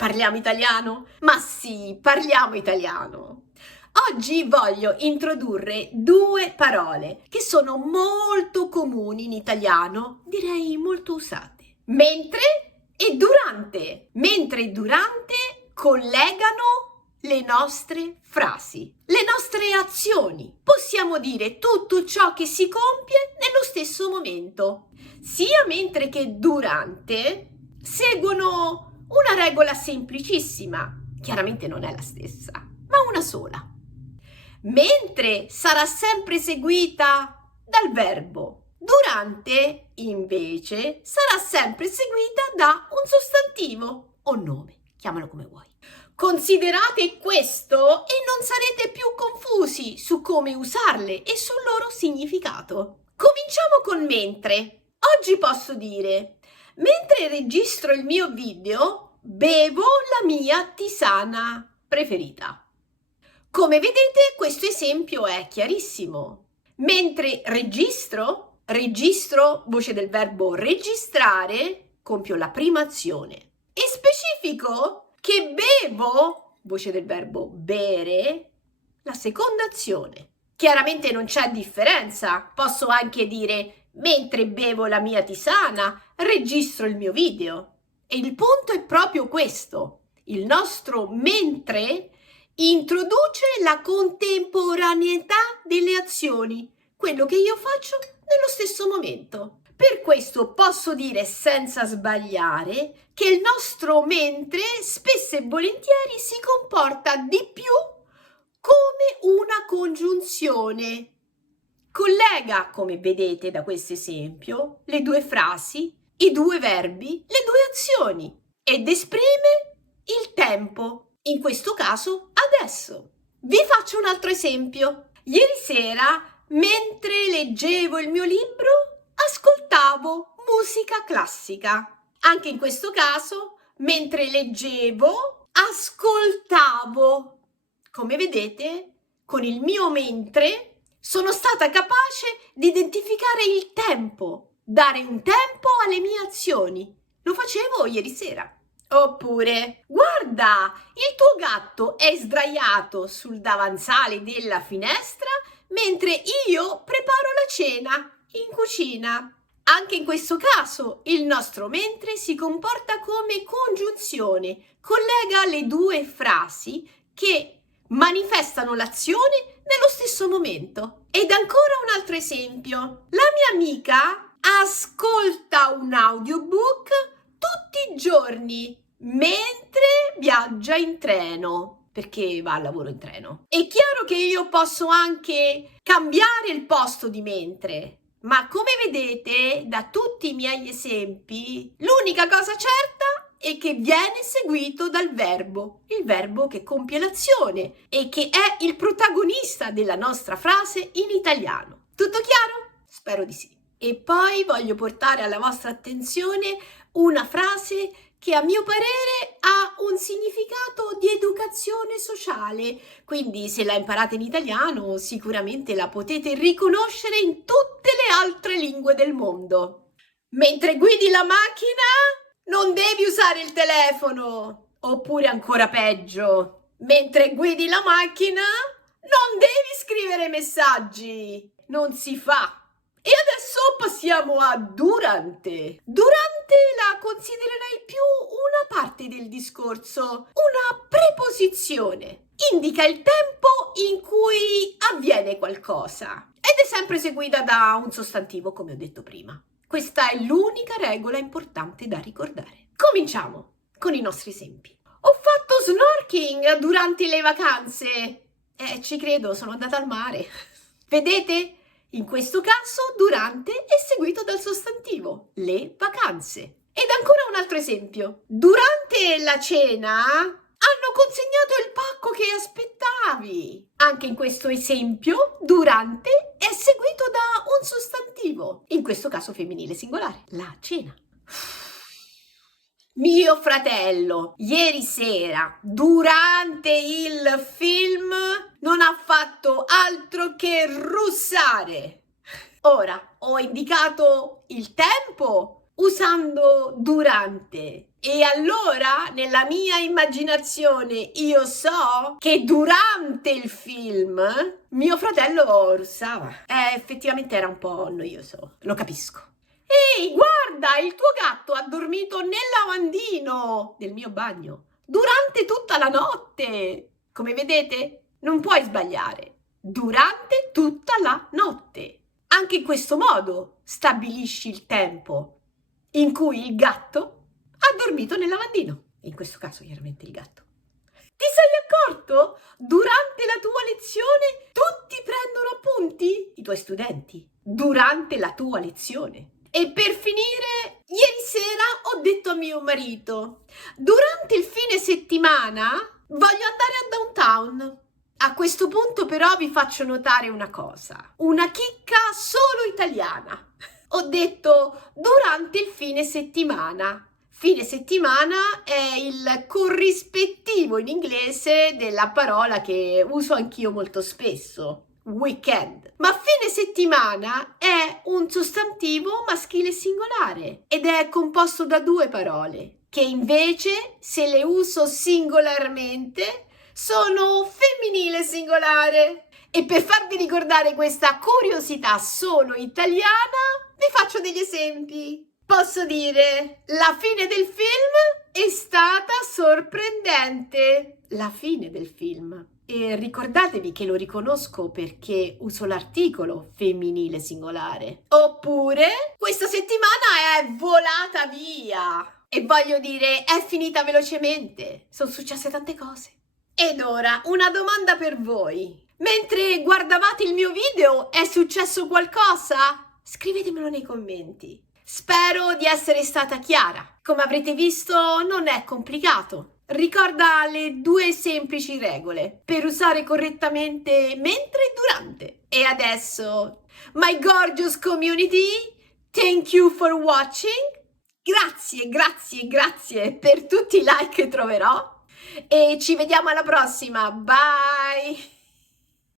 Parliamo italiano? Ma sì, parliamo italiano! Oggi voglio introdurre due parole che sono molto comuni in italiano, direi molto usate. Mentre e durante. Mentre e durante collegano le nostre frasi, le nostre azioni. Possiamo dire tutto ciò che si compie nello stesso momento. Sia mentre che durante seguono una regola semplicissima, chiaramente non è la stessa, ma una sola. Mentre sarà sempre seguita dal verbo, durante invece sarà sempre seguita da un sostantivo o nome, chiamalo come vuoi. Considerate questo e non sarete più confusi su come usarle e sul loro significato. Cominciamo con mentre. Oggi posso dire: mentre registro il mio video, bevo la mia tisana preferita. Come vedete, questo esempio è chiarissimo. Mentre registro, voce del verbo registrare, compio la prima azione. E specifico che bevo, voce del verbo bere, la seconda azione. Chiaramente non c'è differenza. Posso anche dire: mentre bevo la mia tisana, registro il mio video. E il punto è proprio questo. Il nostro mentre introduce la contemporaneità delle azioni, quello che io faccio nello stesso momento. Per questo posso dire senza sbagliare che il nostro mentre spesso e volentieri si comporta di più come una congiunzione. Collega, come vedete da questo esempio, le due frasi, i due verbi, le due azioni ed esprime il tempo, in questo caso adesso. Vi faccio un altro esempio. Ieri sera, mentre leggevo il mio libro, ascoltavo musica classica. Anche in questo caso, mentre leggevo, ascoltavo. Come vedete, con il mio mentre sono stata capace di identificare il tempo, dare un tempo alle mie azioni. Lo facevo ieri sera. Oppure, guarda, il tuo gatto è sdraiato sul davanzale della finestra mentre io preparo la cena in cucina. Anche in questo caso il nostro mentre si comporta come congiunzione, collega le due frasi che manifestano l'azione nello stesso momento. Ed ancora un altro esempio. La mia amica ascolta un audiobook tutti i giorni mentre viaggia in treno, perché va al lavoro in treno. È chiaro che io posso anche cambiare il posto di mentre, ma come vedete da tutti i miei esempi, l'unica cosa certa è che viene seguito dal verbo, il verbo che compie l'azione e che è il protagonista della nostra frase in italiano. Tutto chiaro? Spero di sì. E poi voglio portare alla vostra attenzione una frase che a mio parere ha un significato di educazione sociale, quindi se la imparate in italiano sicuramente la potete riconoscere in tutte le altre lingue del mondo. Mentre guidi la macchina non devi usare il telefono, oppure ancora peggio, mentre guidi la macchina non devi scrivere messaggi, non si fa. E adesso passiamo a durante. Durante la considererei più una parte del discorso, una preposizione. Indica il tempo in cui avviene qualcosa ed è sempre seguita da un sostantivo, come ho detto prima. Questa è l'unica regola importante da ricordare. Cominciamo con i nostri esempi. Ho fatto snorkeling durante le vacanze. Ci credo, sono andata al mare. Vedete? In questo caso durante è seguito dal sostantivo, le vacanze. Ed ancora un altro esempio. Durante la cena hanno consegnato il pacco che aspettavi. Anche in questo esempio durante è seguito da un sostantivo, in questo caso femminile singolare, la cena. Mio fratello, ieri sera, durante il film, non ha fatto altro che russare. Ora, ho indicato il tempo usando durante E allora, nella mia immaginazione, io so che durante il film mio fratello russava. Effettivamente era un po' noioso, lo capisco. Ehi, guarda, il tuo gatto ha dormito nel lavandino del mio bagno durante tutta la notte. Come vedete, non puoi sbagliare. Durante tutta la notte. Anche in questo modo stabilisci il tempo in cui il gatto ha dormito nel lavandino. In questo caso, chiaramente, il gatto. Ti sei accorto? Durante la tua lezione tutti prendono appunti? I tuoi studenti. Durante la tua lezione. E per finire, ieri sera ho detto a mio marito, durante il fine settimana voglio andare a downtown. A questo punto però vi faccio notare una cosa, una chicca solo italiana. Ho detto durante il fine settimana. Fine settimana è il corrispettivo in inglese della parola che uso anch'io molto spesso, weekend. Ma fine settimana è un sostantivo maschile singolare ed è composto da due parole, che invece, se le uso singolarmente, sono femminile singolare. E per farvi ricordare questa curiosità solo italiana, vi faccio degli esempi. Posso dire, la fine del film è stata sorprendente. La fine del film. E ricordatevi che lo riconosco perché uso l'articolo femminile singolare. Oppure, questa settimana è volata via. E voglio dire, è finita velocemente. Sono successe tante cose. Ed ora, una domanda per voi. Mentre guardavate il mio video, è successo qualcosa? Scrivetemelo nei commenti. Spero di essere stata chiara. Come avrete visto, non è complicato. Ricorda le due semplici regole per usare correttamente mentre e durante. E adesso, my gorgeous community, thank you for watching. Grazie per tutti i like che troverò. E ci vediamo alla prossima. Bye!